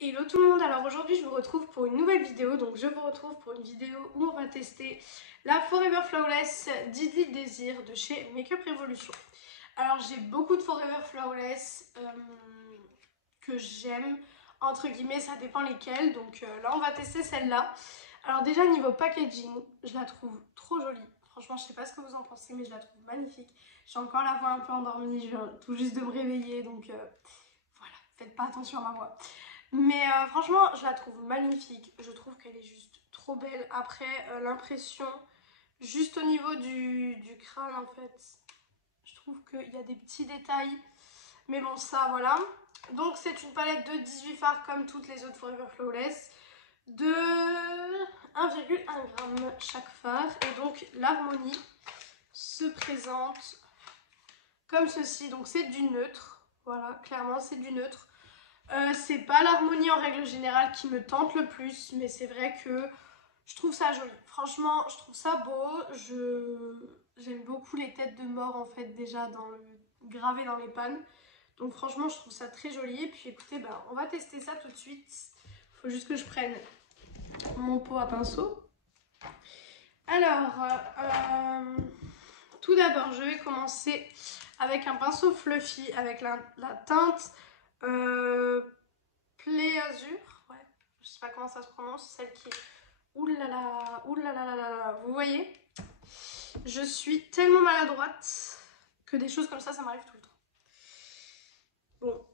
Hello tout le monde, alors aujourd'hui je vous retrouve pour une nouvelle vidéo, donc je vous retrouve pour une vidéo où on va tester la Forever Flawless Didi Désir de chez Makeup Revolution. Alors j'ai beaucoup de Forever Flawless que j'aime, entre guillemets ça dépend lesquelles, donc là on va tester celle-là. Alors déjà niveau packaging, je la trouve trop jolie, franchement je sais pas ce que vous en pensez mais je la trouve magnifique. J'ai encore la voix un peu endormie, je viens tout juste de me réveiller donc voilà, faites pas attention à ma voix. Mais franchement, je la trouve magnifique. Je trouve qu'elle est juste trop belle. Après, l'impression, juste au niveau du crâne, en fait, je trouve qu'il y a des petits détails. Mais bon, ça, voilà. Donc, c'est une palette de 18 fards comme toutes les autres Forever Flawless. De 1,1 g chaque fard. Et donc, l'harmonie se présente comme ceci. Donc, c'est du neutre. Voilà, clairement, c'est du neutre. C'est pas l'harmonie en règle générale qui me tente le plus, mais c'est vrai que je trouve ça joli. Franchement, je trouve ça beau. J'aime beaucoup les têtes de mort en fait déjà gravées dans les pannes. Donc franchement, je trouve ça très joli. Et puis écoutez, ben, on va tester ça tout de suite. Il faut juste que je prenne mon pot à pinceau. Alors, tout d'abord, je vais commencer avec un pinceau fluffy avec la teinte Play Azur, ouais, je sais pas comment ça se prononce, celle qui est oulala, oulala, vous voyez, je suis tellement maladroite que des choses comme ça m'arrive tout le temps. Bon,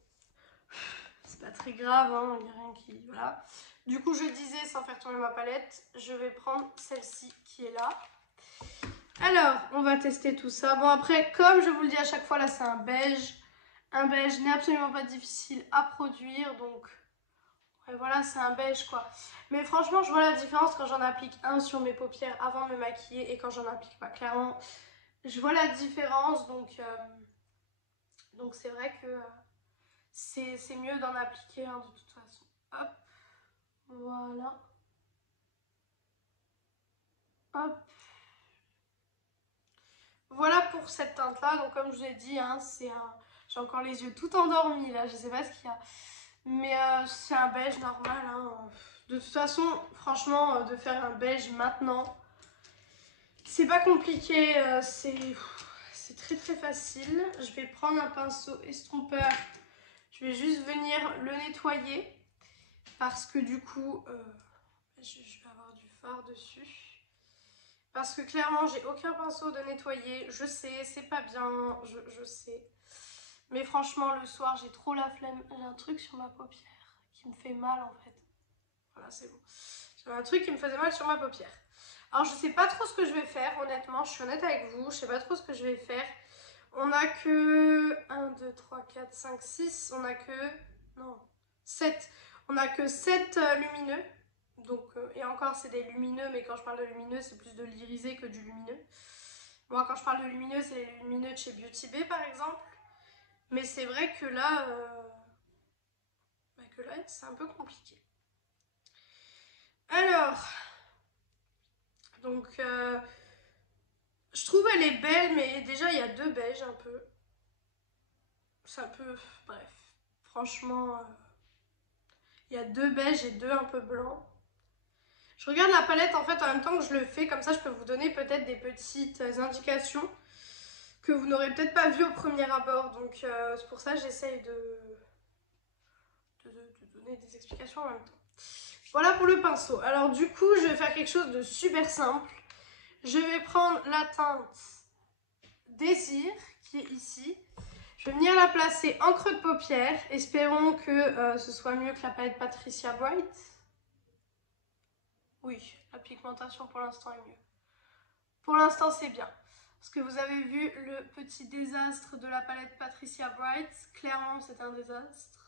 c'est pas très grave, hein, il n'y a rien qui, voilà. Du coup, je disais, sans faire tourner ma palette, je vais prendre celle-ci qui est là. Alors, on va tester tout ça. Bon, après, comme je vous le dis à chaque fois, là, c'est un beige. Un beige n'est absolument pas difficile à produire, donc ouais, voilà, c'est un beige quoi. Mais franchement, je vois la différence quand j'en applique un sur mes paupières avant de me maquiller et quand j'en applique pas. Clairement, je vois la différence, donc c'est vrai que c'est mieux d'en appliquer un de toute façon. Hop, voilà. Hop. Voilà pour cette teinte là. Donc comme je vous ai dit, hein, j'ai encore les yeux tout endormis là, je sais pas ce qu'il y a. Mais c'est un beige normal. Hein. De toute façon, franchement, de faire un beige maintenant, c'est pas compliqué, c'est très très facile. Je vais prendre un pinceau estompeur, je vais juste venir le nettoyer parce que du coup, je vais avoir du fard dessus. Parce que clairement, j'ai aucun pinceau de nettoyer. Je sais, c'est pas bien, je sais. Mais franchement, le soir, j'ai trop la flemme. J'ai un truc sur ma paupière qui me fait mal en fait. Voilà, c'est bon. J'avais un truc qui me faisait mal sur ma paupière. Alors, je sais pas trop ce que je vais faire, honnêtement. Je suis honnête avec vous. Je sais pas trop ce que je vais faire. On a que 1, 2, 3, 4, 5, 6. On a que... Non, 7. On a que 7 lumineux. Donc, et encore, c'est des lumineux. Mais quand je parle de lumineux, c'est plus de l'irisé que du lumineux. Moi, quand je parle de lumineux, c'est les lumineux de chez Beauty Bay, par exemple. Mais c'est vrai que là... c'est un peu compliqué. Alors... Donc, je trouve elle est belle, mais déjà il y a deux beiges un peu. C'est un peu... Bref, franchement, il y a deux beiges et deux un peu blancs. Je regarde la palette en fait en même temps que je le fais, comme ça je peux vous donner peut-être des petites indications que vous n'aurez peut-être pas vues au premier abord. Donc c'est pour ça que j'essaye de donner des explications en même temps. Voilà pour le pinceau. Alors du coup, je vais faire quelque chose de super simple. Je vais prendre la teinte Désir, qui est ici. Je vais venir la placer en creux de paupière. Espérons que ce soit mieux que la palette Patricia Bright. Oui, la pigmentation pour l'instant est mieux. Pour l'instant, c'est bien. Parce que vous avez vu le petit désastre de la palette Patricia Bright. Clairement, c'est un désastre.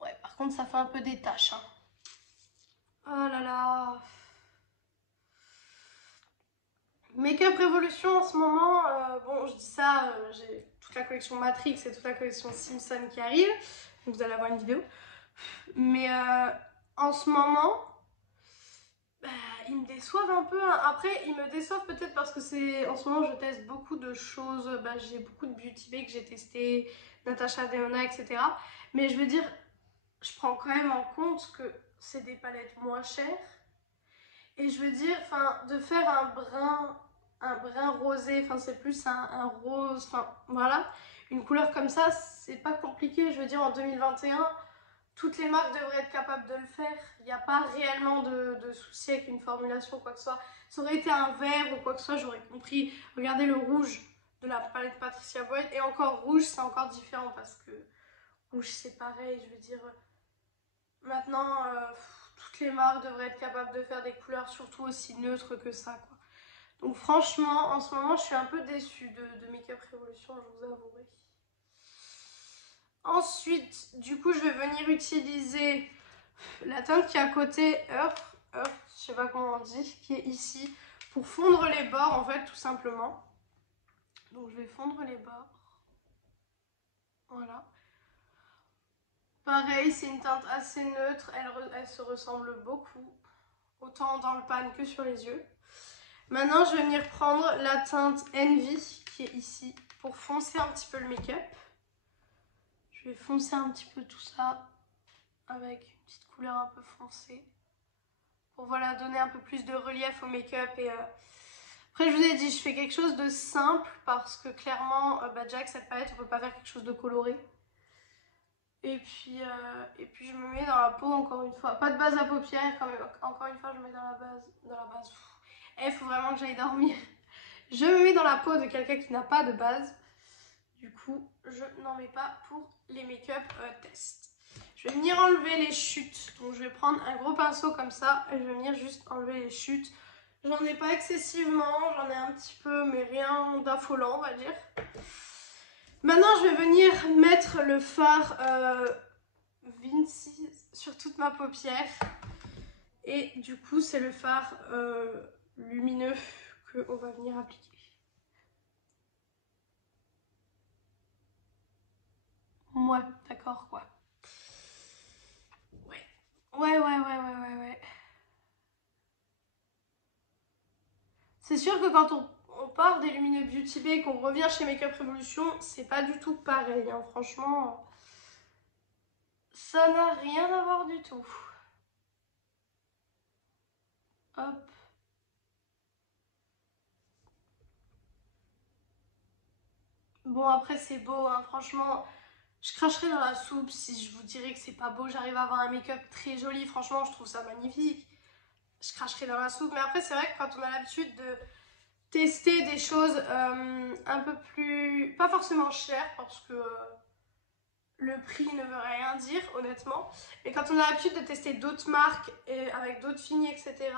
Ouais, par contre, ça fait un peu des taches. Hein. Oh là là. Makeup Revolution en ce moment, bon je dis ça, j'ai toute la collection Matrix et toute la collection Simpson qui arrive, donc vous allez avoir une vidéo. Mais en ce moment, bah, ils me déçoivent un peu. Hein. Après, ils me déçoivent peut-être parce que c'est en ce moment je teste beaucoup de choses, bah, j'ai beaucoup de Beauty Bay que j'ai testé, Natasha Denona, etc. Mais je veux dire, je prends quand même en compte que c'est des palettes moins chères. Et je veux dire, enfin, de faire un brun rosé, enfin c'est plus un rose, enfin voilà, une couleur comme ça, c'est pas compliqué. Je veux dire, en 2021, toutes les marques devraient être capables de le faire. Il n'y a pas réellement de souci avec une formulation ou quoi que ce soit. Ça aurait été un vert ou quoi que ce soit, j'aurais compris. Regardez le rouge de la palette Patricia Boyd. Et encore rouge, c'est encore différent parce que rouge, c'est pareil. Je veux dire, maintenant, toutes les marques devraient être capables de faire des couleurs surtout aussi neutres que ça, quoi. Donc franchement, en ce moment, je suis un peu déçue de Make Up Revolution, je vous avouerai. Ensuite, du coup, je vais venir utiliser la teinte qui est à côté, Earth, je sais pas comment on dit, qui est ici, pour fondre les bords, en fait, tout simplement. Donc, je vais fondre les bords. Voilà. Pareil, c'est une teinte assez neutre, elle se ressemble beaucoup, autant dans le pan que sur les yeux. Maintenant, je vais venir prendre la teinte Envy, qui est ici, pour foncer un petit peu le make-up. Je vais foncer un petit peu tout ça avec une petite couleur un peu foncée. Pour voilà, donner un peu plus de relief au make-up. Et après, je vous ai dit, je fais quelque chose de simple parce que clairement, Jack, cette palette, on ne peut pas faire quelque chose de coloré. Et puis je me mets dans la peau encore une fois. Pas de base à paupières, quand même. Encore une fois, je me mets dans la base. Il faut vraiment que j'aille dormir. Je me mets dans la peau de quelqu'un qui n'a pas de base. Du coup, je n'en mets pas pour les make-up tests. Je vais venir enlever les chutes. Donc, je vais prendre un gros pinceau comme ça et je vais venir juste enlever les chutes. J'en ai pas excessivement, j'en ai un petit peu, mais rien d'affolant, on va dire. Maintenant, je vais venir mettre le fard Vinci sur toute ma paupière. Et du coup, c'est le fard lumineux qu'on va venir appliquer. Ouais, d'accord, quoi. Ouais. C'est sûr que quand on part des Lumineux Beauty Bay et qu'on revient chez Make Up Revolution, c'est pas du tout pareil, hein. Franchement, ça n'a rien à voir du tout. Hop. Bon, après, c'est beau, hein. Franchement, je cracherais dans la soupe si je vous dirais que c'est pas beau. J'arrive à avoir un make-up très joli. Franchement, je trouve ça magnifique. Je cracherais dans la soupe. Mais après, c'est vrai que quand on a l'habitude de tester des choses un peu plus... pas forcément chères, parce que le prix ne veut rien dire, honnêtement. Mais quand on a l'habitude de tester d'autres marques, et avec d'autres fini, etc.,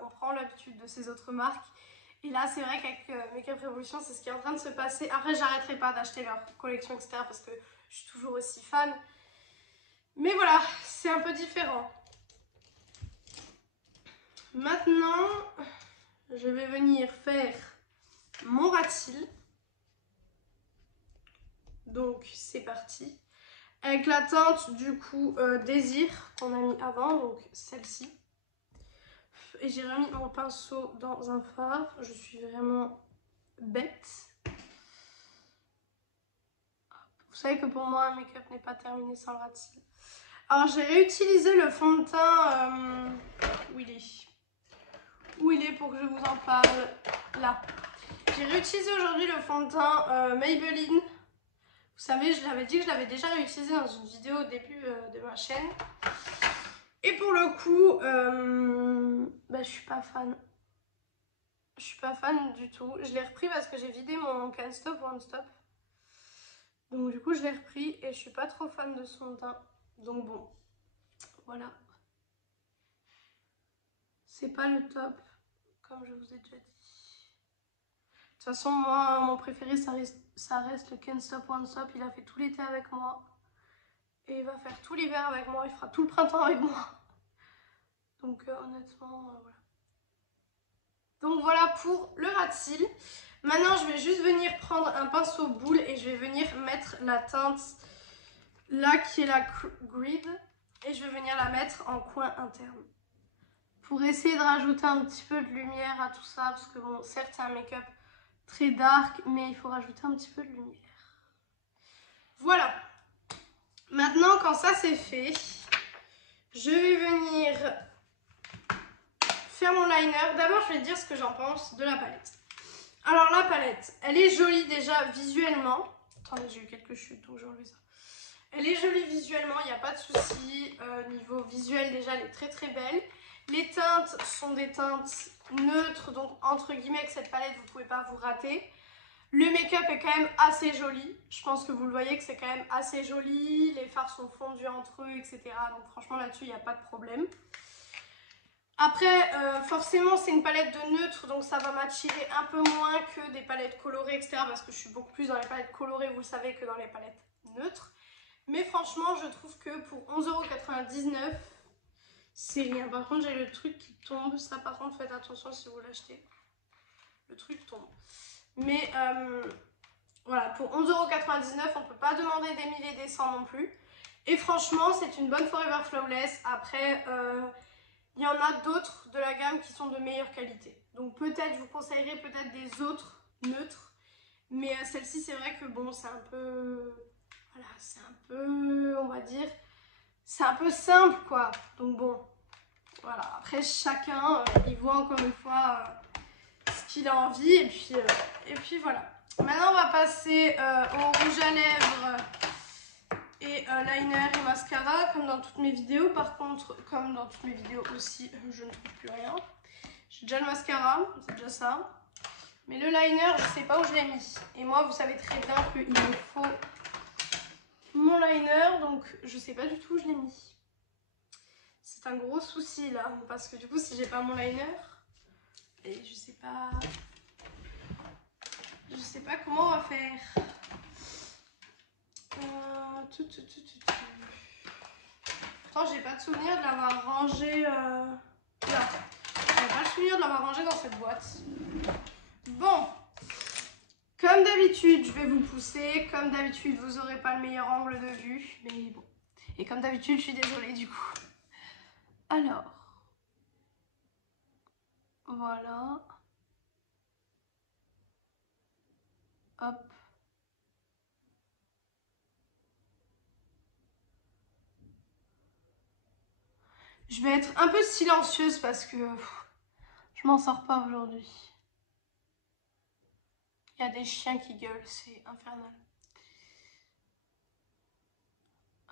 on prend l'habitude de ces autres marques. Et là, c'est vrai qu'avec Make Up Revolution, c'est ce qui est en train de se passer. Après, j'arrêterai pas d'acheter leur collection, etc., parce que je suis toujours aussi fan. Mais voilà, c'est un peu différent. Maintenant, je vais venir faire mon rat cils. Donc, c'est parti. Avec la teinte, du coup, Désir, qu'on a mis avant, donc celle-ci. Et j'ai remis mon pinceau dans un fard. Je suis vraiment bête. Vous savez que pour moi, un make-up n'est pas terminé sans le rat de cils. Alors, j'ai réutilisé le fond de teint... où il est? Où il est pour que je vous en parle? Là. J'ai réutilisé aujourd'hui le fond de teint Maybelline. Vous savez, je l'avais dit que je l'avais déjà réutilisé dans une vidéo au début de ma chaîne. Et pour le coup, je suis pas fan. Je suis pas fan du tout. Je l'ai repris parce que j'ai vidé mon Can't Stop Won't Stop. Donc du coup, je l'ai repris et je suis pas trop fan de ce fond de teint. Donc bon, voilà. C'est pas le top, comme je vous ai déjà dit. De toute façon, moi, mon préféré, ça reste le Can't Stop Won't Stop. Il a fait tout l'été avec moi. Et il va faire tout l'hiver avec moi. Il fera tout le printemps avec moi. Donc honnêtement, voilà. Donc voilà pour le rat de cils. Maintenant, je vais juste venir prendre un pinceau boule et je vais venir mettre la teinte là qui est la Grid. Et je vais venir la mettre en coin interne. Pour essayer de rajouter un petit peu de lumière à tout ça. Parce que bon, certes, c'est un make-up très dark, mais il faut rajouter un petit peu de lumière. Voilà. Maintenant, quand ça c'est fait, je vais venir faire mon liner. D'abord, je vais dire ce que j'en pense de la palette. Alors, la palette, elle est jolie déjà visuellement. Attendez, j'ai eu quelques chutes, donc j'ai enlevé ça. Elle est jolie visuellement, il n'y a pas de souci. Niveau visuel, déjà, elle est très très belle. Les teintes sont des teintes neutres, donc entre guillemets, avec cette palette, vous ne pouvez pas vous rater. Le make-up est quand même assez joli. Je pense que vous le voyez que c'est quand même assez joli. Les fards sont fondus entre eux, etc. Donc franchement, là-dessus, il n'y a pas de problème. Après, forcément, c'est une palette de neutre, donc ça va m'attirer un peu moins que des palettes colorées, etc. Parce que je suis beaucoup plus dans les palettes colorées, vous le savez, que dans les palettes neutres. Mais franchement, je trouve que pour 11,99 €, c'est rien. Par contre, j'ai le truc qui tombe. Ça, par contre, faites attention si vous l'achetez. Le truc tombe. Mais voilà, pour 11,99 €, on ne peut pas demander des 1000 et des 100 non plus. Et franchement, c'est une bonne Forever Flawless. Après, il y en a d'autres de la gamme qui sont de meilleure qualité. Donc peut-être, je vous conseillerais peut-être des autres neutres. Mais celle-ci, c'est vrai que bon, c'est un peu... Voilà, c'est un peu, on va dire, c'est un peu simple, quoi. Donc bon, voilà. Après, chacun, il voit encore une fois ce qu'il a envie. Et puis voilà. Maintenant, on va passer au rouge à lèvres et liner et mascara, comme dans toutes mes vidéos. Par contre, comme dans toutes mes vidéos aussi, je ne trouve plus rien. J'ai déjà le mascara, c'est déjà ça. Mais le liner, je ne sais pas où je l'ai mis. Et moi, vous savez très bien qu'il me faut mon liner, donc je ne sais pas du tout où je l'ai mis. C'est un gros souci là, parce que du coup, si j'ai pas mon liner, et je sais pas comment on va faire. Pourtant, j'ai pas de souvenir de l'avoir rangé. Là. J'ai pas le souvenir de l'avoir rangé dans cette boîte. Bon, comme d'habitude, je vais vous pousser. Comme d'habitude, vous n'aurez pas le meilleur angle de vue, mais bon. Et comme d'habitude, je suis désolée du coup. Alors, voilà. Hop. Je vais être un peu silencieuse parce que je m'en sors pas aujourd'hui. Il y a des chiens qui gueulent, c'est infernal.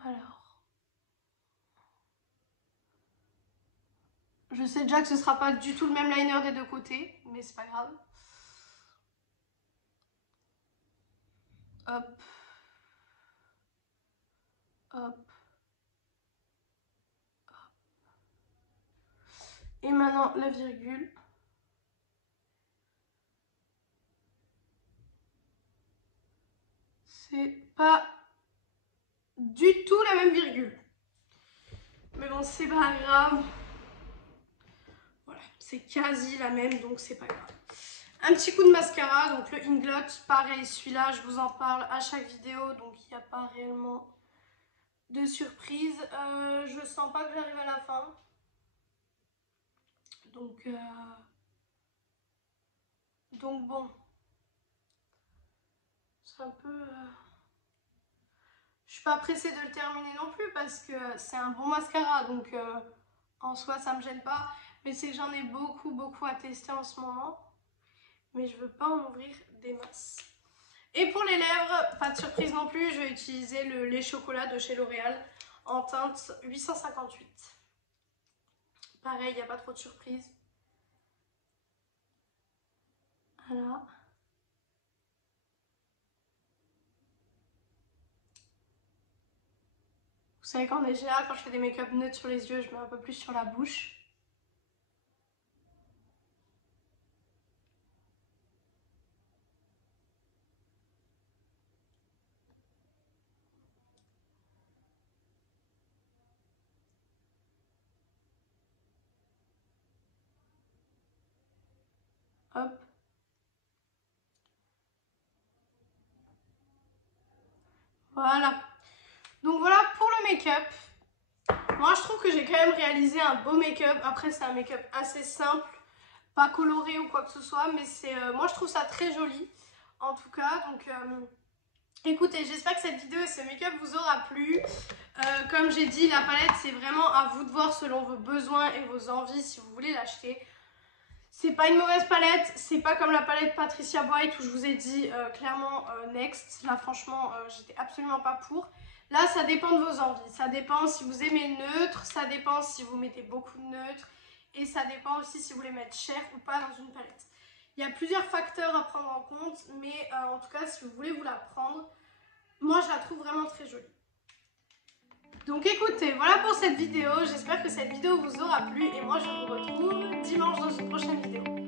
Alors. Je sais déjà que ce sera pas du tout le même liner des deux côtés, mais c'est pas grave. Hop. Hop. Et maintenant la virgule. C'est pas du tout la même virgule. Mais bon, c'est pas grave. Voilà, c'est quasi la même, donc c'est pas grave. Un petit coup de mascara, donc le Inglot, pareil, celui-là, je vous en parle à chaque vidéo, donc il n'y a pas réellement de surprise. Je sens pas que j'arrive à la fin. Donc bon, c'est un peu... Je suis pas pressée de le terminer non plus parce que c'est un bon mascara, donc en soi ça me gêne pas. Mais c'est que j'en ai beaucoup à tester en ce moment. Mais je veux pas en ouvrir des masses. Et pour les lèvres, pas de surprise non plus, je vais utiliser le lait chocolat de chez L'Oréal en teinte 858. Pareil, il n'y a pas trop de surprise. Voilà. Vous savez qu'en général, quand je fais des make-up neutres sur les yeux, je mets un peu plus sur la bouche. Hop. Voilà. Donc voilà pour le make-up. Moi je trouve que j'ai quand même réalisé un beau make-up. Après c'est un make-up assez simple, pas coloré ou quoi que ce soit, mais c'est moi je trouve ça très joli en tout cas. Donc Écoutez, j'espère que cette vidéo et ce make-up vous aura plu. Comme j'ai dit, la palette, c'est vraiment à vous de voir selon vos besoins et vos envies si vous voulez l'acheter. C'est pas une mauvaise palette, c'est pas comme la palette Patricia White où je vous ai dit clairement next. Là, franchement, j'étais absolument pas pour. Là, ça dépend de vos envies. Ça dépend si vous aimez le neutre, ça dépend si vous mettez beaucoup de neutre et ça dépend aussi si vous voulez mettre cher ou pas dans une palette. Il y a plusieurs facteurs à prendre en compte, mais en tout cas, si vous voulez vous la prendre, moi, je la trouve vraiment très jolie. Donc écoutez, voilà pour cette vidéo. J'espère que cette vidéo vous aura plu et moi, je vous retrouve dimanche dans une prochaine vidéo.